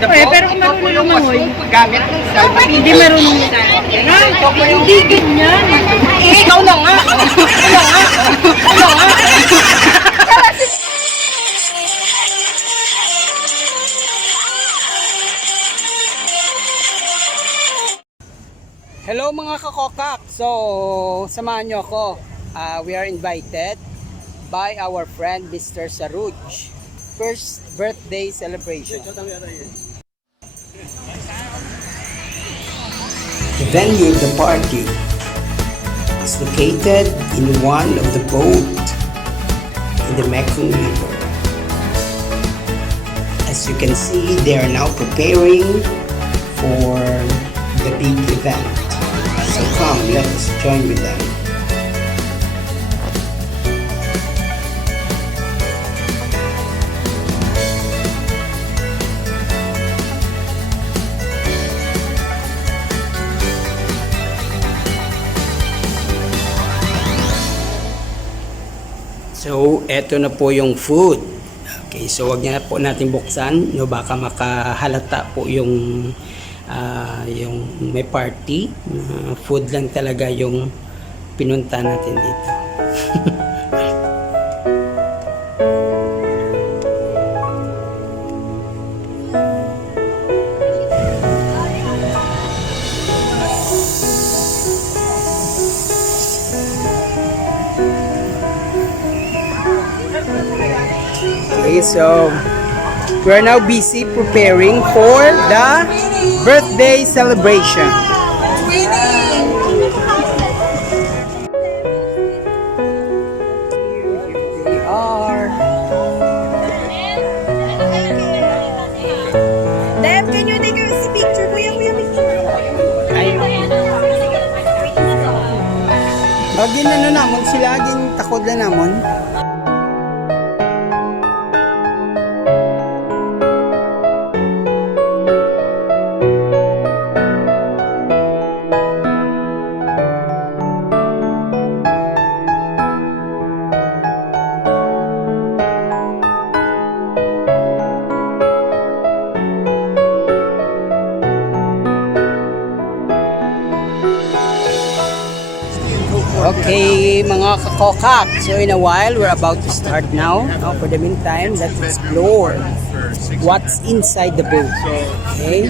the Eh, boat. pero kung Ito po marunong yung lumangoy. washroom paggamit ng cellphone. Hindi marunong tayo. Ito po yung... Hindi ganyan. Ikaw na nga! Ikaw nga! Ikaw nga! Hello mga kakokak! So, samahan nyo ako. We are invited by our friend Mr. Saruj. First birthday celebration. The venue of the party is located in one of the boats in the Mekong River. As you can see, they are now preparing for the big event. So come, let us join with them. So, eto na po yung food. Okay, so wag niya po natin buksan, no, baka makahalata po yung may party. Food lang talaga yung pinunta natin dito. Okay, so we're now busy preparing for the birthday celebration. Here they are. Dad, can you take a picture? Kuya, picture. Ayun. Agin ano namon sila, agin takod na namon. Okay, mga kakokak. So in a while, we're about to start now. For the meantime, let's explore what's inside the boat. Okay.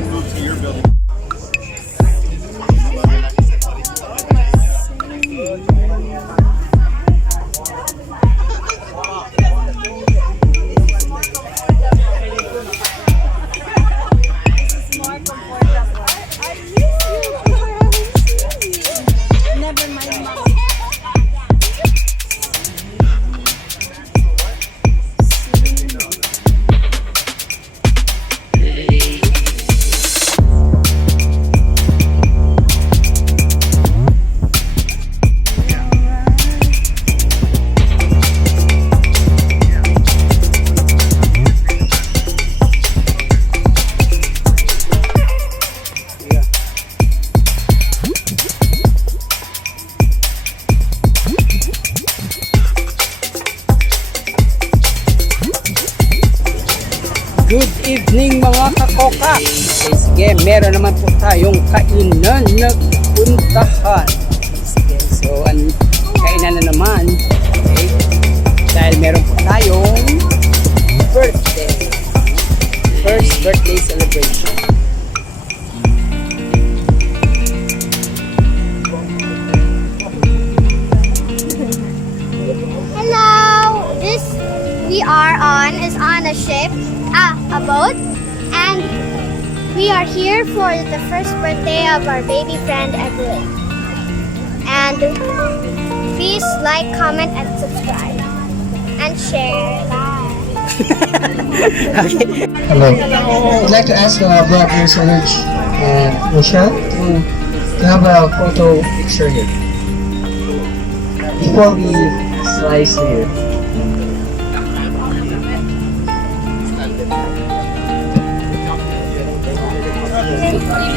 Good evening mga kakoka. Okay, sige, meron naman po tayong kainan na puntahan. Sige, so kainan na naman. Okay. Dahil meron po tayong birthday. First birthday celebration. Hello! This we are on is on a ship, a boat, and we are here for the first birthday of our baby friend Evelyn. And please like, comment, and subscribe, and share. Okay. Hello. I'd like to ask Brother Saruj and Michelle to have a photo picture here. Before we slice here.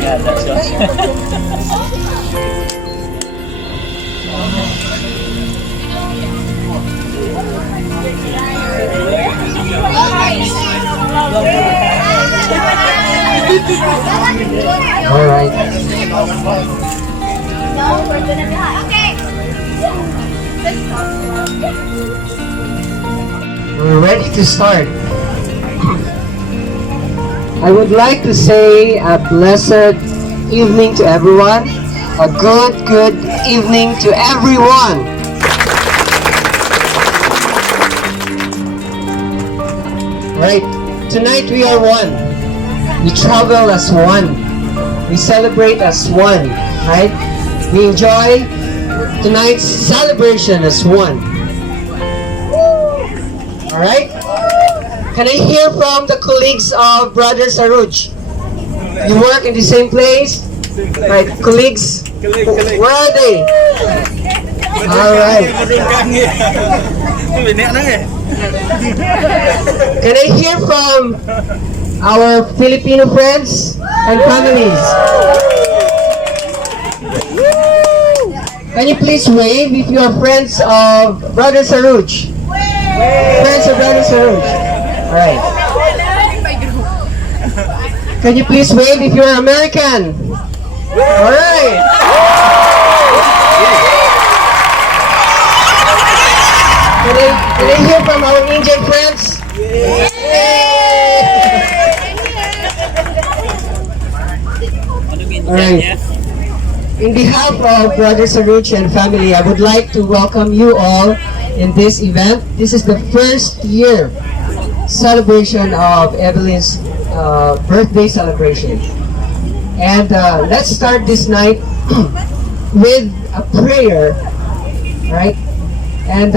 Yeah, that's Bye. All right. Okay. We're ready to start. I would like to say a blessed evening to everyone. A good evening to everyone. Right. Tonight we are one. We travel as one. We celebrate as one. Right? We enjoy tonight's celebration as one. Alright? Can I hear from the colleagues of Brother Saruj? You work in the same place? Right, colleagues? Where are they? Alright. Can I hear from our Filipino friends and families? Can you please wave if you are friends of Brother Saruj? Friends of Brother Saruj. Alright. Can you please wave if you're American? Alright. Can I hear from our Indian friends? Alright. In behalf of Brother Saruj and family, I would like to welcome you all in this event. This is the first year celebration of Evelyn's birthday celebration. And let's start this night with a prayer, right? And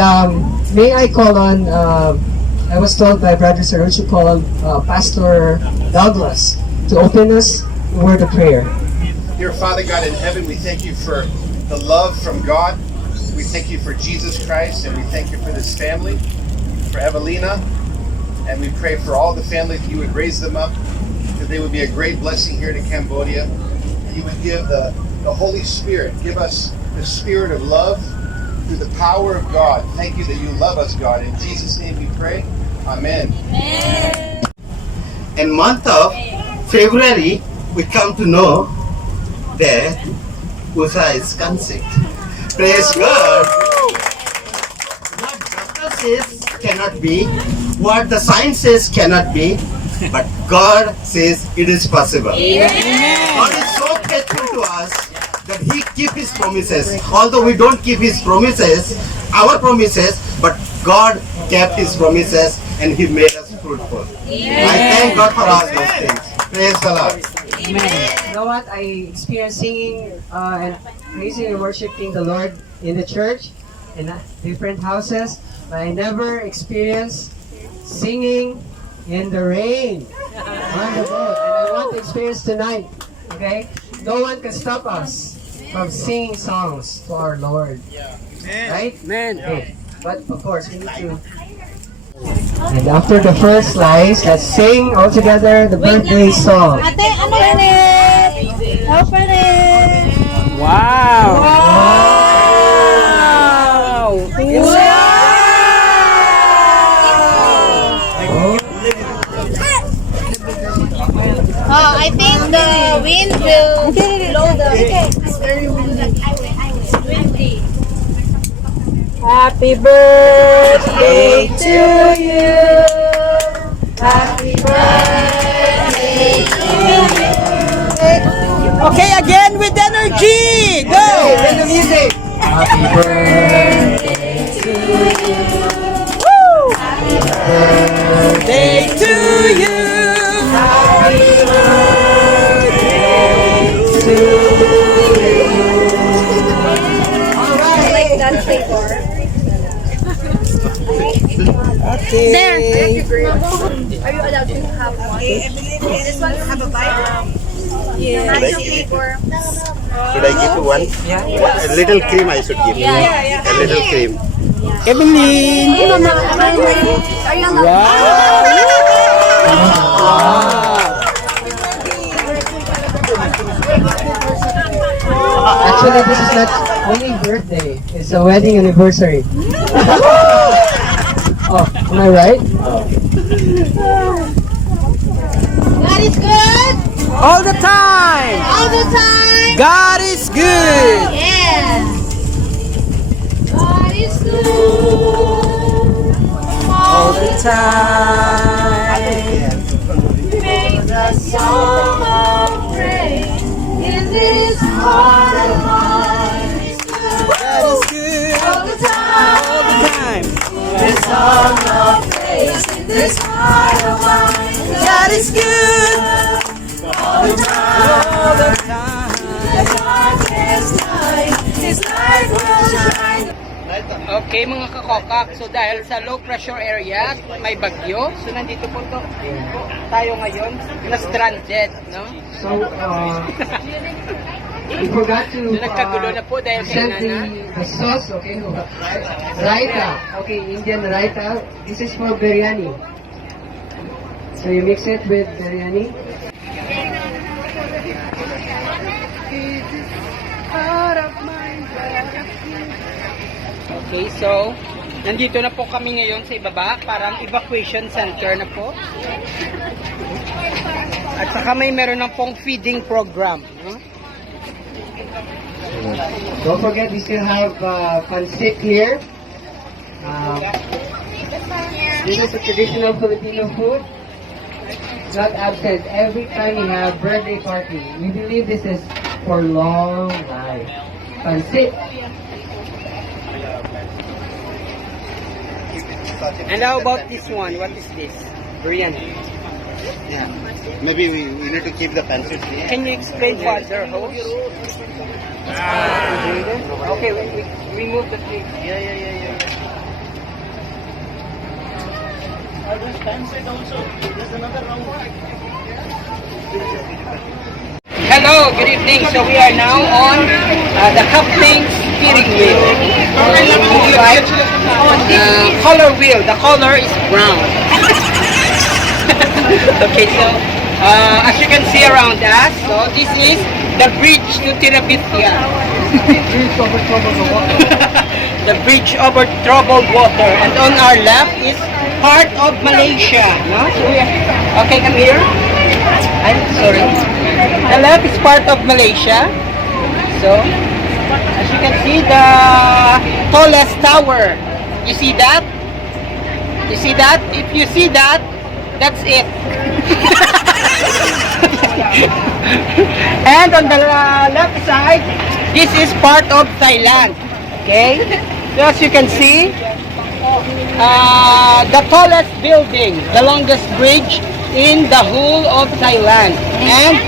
may I call on, I was told by Brother Saruj to call on Pastor Douglas to open us the word of prayer. Dear Father God in heaven, we thank you for the love from God. We thank you for Jesus Christ, and we thank you for this family, for Evelina, and we pray for all the families that you would raise them up, that they would be a great blessing here to Cambodia. You would give the Holy Spirit, give us the spirit of love through the power of God. Thank you that you love us, God. In Jesus' name we pray. Amen. Amen. In month of February, we come to know that Usha is conceived. Praise God. What doctor says cannot be, what the science says cannot be, but God says it is possible. God is so faithful to us that He keeps His promises. Although we don't keep His promises, our promises, but God kept His promises and He made us fruitful. I thank God for all those things. Praise the Lord. You know what? I experienced singing and praising and worshiping the Lord in the church in different houses, but I never experienced singing in the rain on the boat. And I want to experience tonight. Okay? No one can stop us from singing songs to our Lord. Right? Amen. Okay. But of course, we need to. And after the first slice, let's sing all together the birthday song. Ate, ano yan eh? Open it! Wow! Oh, I think the wind will blow the... It's very windy. Windy. Happy birthday to you. Happy birthday to you. Okay, again with energy! Go! Play the music. Happy birthday to you. Woo! Happy birthday Day to you! Happy birthday to you. All right. That flavor. Okay. There. Are you allowed to have one? This one have a bite? Yeah. Natural flavor. Should I give you one? A little cream I should give you. A little cream. Evelyn! Are you allowed? Actually, this is not only birthday. It's a wedding anniversary. Oh, am I right? God is good. All the time. All the time. God is good. Yeah. God is good. All the time. Make the song of praise in this heart of mine. God is good. All the time. All the time. The song of praise in this heart of mine. God is good. All the time. All the time. The darkest night, His light will shine. Okay mga kakokak, so dahil sa low pressure area, may bagyo, so nandito po tayo ngayon, na stranded, no? So, we forgot to So nagkagulo na po dahil kay send Nana. the sauce, okay? Raita, okay, Indian raita. This is for biryani. So you mix it with biryani. Okay, so nandito na po kami ngayon sa ibaba, parang evacuation center na po. At saka meron na pong feeding program, no? Don't forget, we still have pancit here. This is a traditional Filipino food. Not absent every time we have birthday party. We believe this is for long life. Pancit. And how about this one? What is this? Biryani. Yeah. Maybe we need to keep the pencil here. Can you explain further, host? Okay, we remove the plate. Yeah. Hello, good evening. So we are now on the captain's steering wheel. Right? Color wheel. The color is brown. Okay, so as you can see around us, so this is the bridge to Tirabithia. The bridge over troubled water, and on our left is part of Malaysia. No? So okay, come here. I'm sorry. The left is part of Malaysia. So as you can see, the tallest tower. You see that? You see that? If you see that, that's it. And on the left side, this is part of Thailand. Okay? So as you can see, the tallest building, the longest bridge in the whole of Thailand. And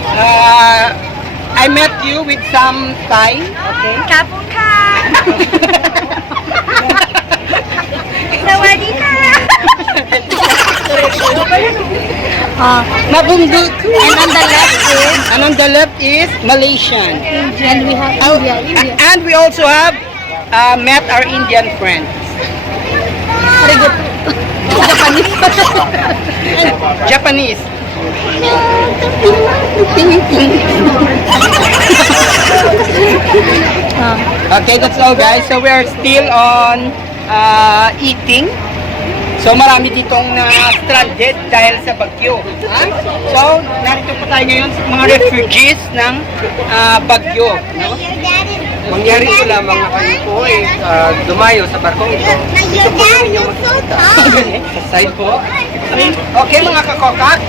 I met you with some Thai. Okay? Kapuka. Sawadika. Mabundut. And on the left is Malaysian. And we have India. And we also have met our Indian friends. Japanese. Okay, that's all guys. So we are still on eating. So marami ditong stranded dahil sa bagyo. So narito po tayo ngayon sa mga refugees ng bagyo. No? Mangyari ko lamang na kayo po dumayo sa barkong ito. Ito po yung inyong makikita. Sa side po. Okay mga kakokak,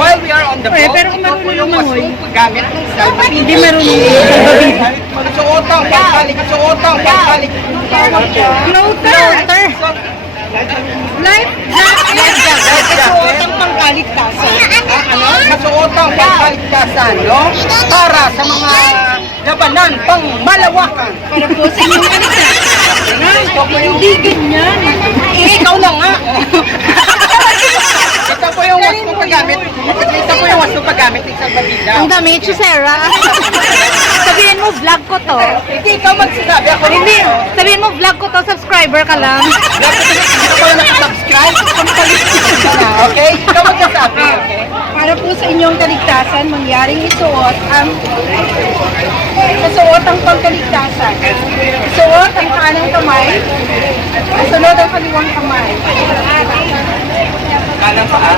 while we are on the boat, ito po yung wasong paggamit ng salmon. Hindi marunong suotang, pagkalik, suotang, pagkalik. Floater! Life jacket! Suotang pangkaligtasan. Suotang pangkaligtasan, no? Para sa mga labanan pang malawakan. Para po sa inyong kaligtasan. Hindi ganyan. Ikaw na nga. Ito po yung was mong paggamit. Ito po yung was mong paggamit ng isang babila. Ang dami, Chusera. Sabihin mo, vlog ko to. Hindi ikaw magsasabi. Ako Hindi, sabihin mo, vlog ko to, subscriber ka lang. Ito ko yung nakasubscribe. Okay? Ikaw magsasabi. Okay? Para po sa inyong kaligtasan, mangyaring isuot ang kasuot ang pangkaligtasan. Isuot ang kanang kamay, sunod ang kaliwang kamay. Kanang paa.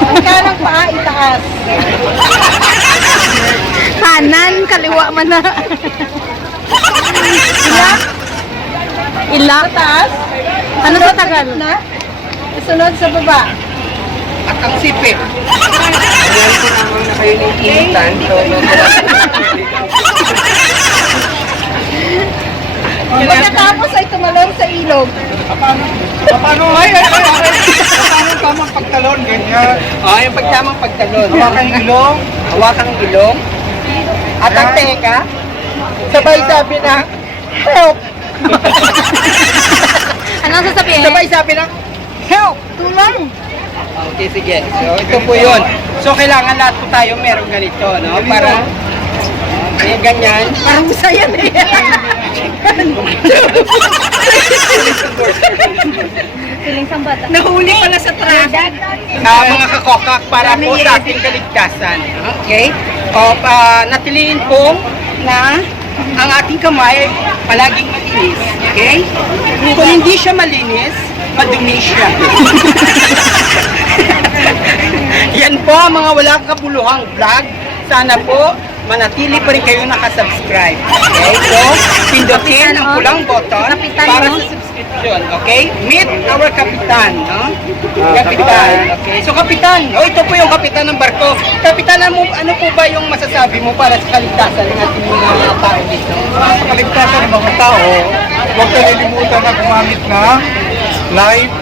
Ang kanang paa itaas. wa man na. Ila? Sa taas? Ano sa tagal? Sunod sa baba. At ang sipit. Ayan ko naman na kayo ng initan. Pagkatapos ay tumalon sa ilog. Paano ang tamang pagtalon? Ganyan. Yung pagtamang pagtalon. Hawakan ng ilong. Hawakan ng ilong. At ang teka, sabay sabi na, help! Anong sasabihin? Sabay sabi na, help! Tulong. Okay, sige. So, ito po yun. So, kailangan lahat po tayo merong ganito, no? Para, ganyan. Parang masaya na yan. Piling sang bata. Nahuli pala sa traffic. Mga kakokak para po sa ating kaligtasan. Okay? O, natiliin po na ang ating kamay palaging malinis. Okay? Kung hindi siya malinis, madumi siya. Yan po ang mga walang kabuluhang vlog. Sana po manatili pa rin kayo nakasubscribe. Okay? So, pindutin ang pulang button para sa subscription. Okay? Meet our kapitan. No? Kapitan. Okay? So, kapitan. Ito po yung kapitan ng barko. Kapitan, ano po ba yung masasabi mo para sa kaligtasan ng ating mga tao dito? Sa kaligtasan ng mga tao, huwag kalilimutan na gumamit na life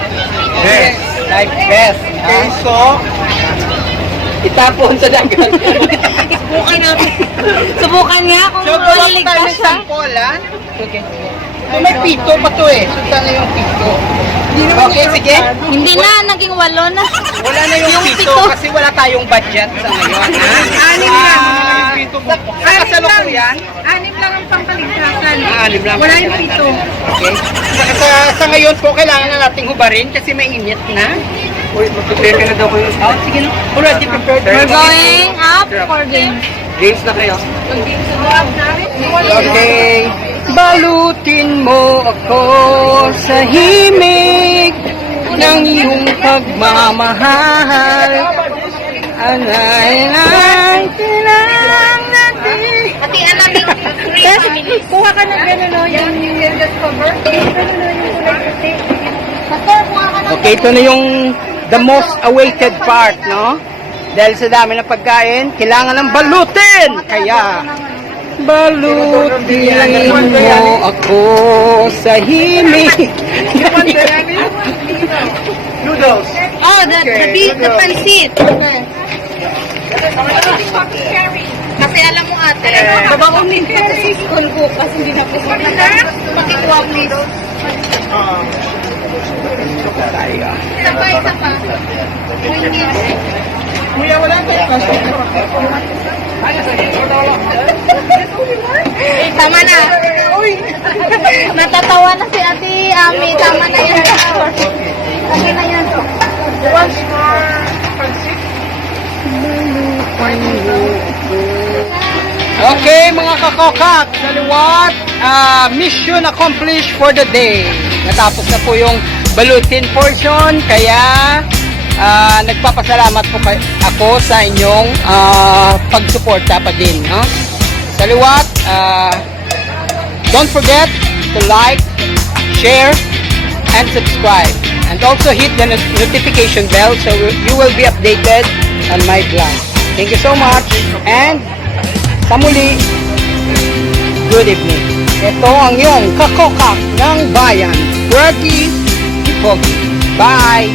vest. Life vest. Okay, so, Itapon sa dagat. Subukan natin. Subukan niya kung So, gawa tayo maligtas ng siya. sample, ha? Okay. So, may pito pa to eh. So, saan na yung pito? Okay, sige. Hindi na, naging 8 na. Wala na yung pito kasi wala tayong budget sa ngayon, ha? Anim lang. Sa kasalukuyan, 6 lang ang pangkaligtasan. 6 lang. Wala yung pito. Okay. Sa ngayon po, kailangan na nating hubarin kasi mainit na. Uy, mag-prepare ka na daw kayo. Sige na. Already prepared. We're going up for games. Games na kayo. Okay. Balutin mo ako sa himig ng iyong pagmamahal. Anay kailangan natin. Ati, alam mo, kuha ka ng gano'n, no? Yung cover. Okay, ito na yung the most awaited part, no? Dahil sa dami ng pagkain, kailangan ng balutin! Kaya, balutin mo ako sa himig. noodles. Oh, the pancit. Kasi alam mo ate, babaunin ko sa school bukas, hindi na po makikuha please. Sabay, isa pa. Kuya, wala tayo kasi. Tama na. Natatawa na si Ate Ami. Tama na yan. Tama na yan. Once more, pancit. Okay, mga kakokak, saliwat, mission accomplished for the day. Natapos na po yung balutin portion, kaya nagpapasalamat po ako sa inyong pagsuporta pa din. No? Saliwat, don't forget to like, share, and subscribe. And also hit the notification bell so you will be updated on my vlog. Thank you so much. And sa muli, good evening. Ito ang iyong kakokak ng bayan, Froggy, Pogi. Bye!